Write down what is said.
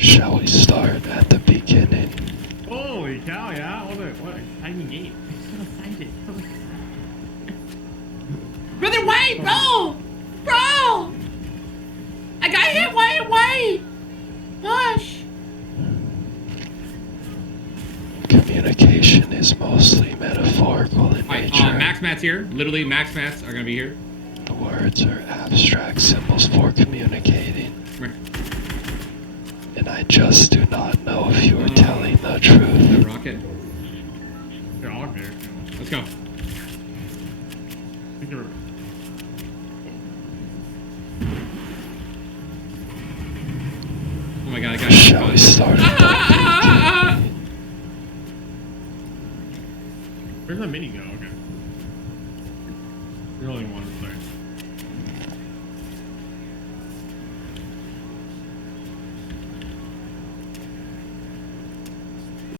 Shall we start at the beginning? Holy cow, yeah. What a exciting game. I'm so excited. So excited. Brother, wait, bro! Bro! I got hit, wait! Push! Communication is mostly metaphorical in Alright, nature. max mats here. Literally, max mats are gonna be here. The words are abstract symbols for communicating. Right. And I just do not know if you are telling the The truth. rocket. They're all there. Let's go. Oh my god, I got Shall we start at the beginning? Where's my mini go?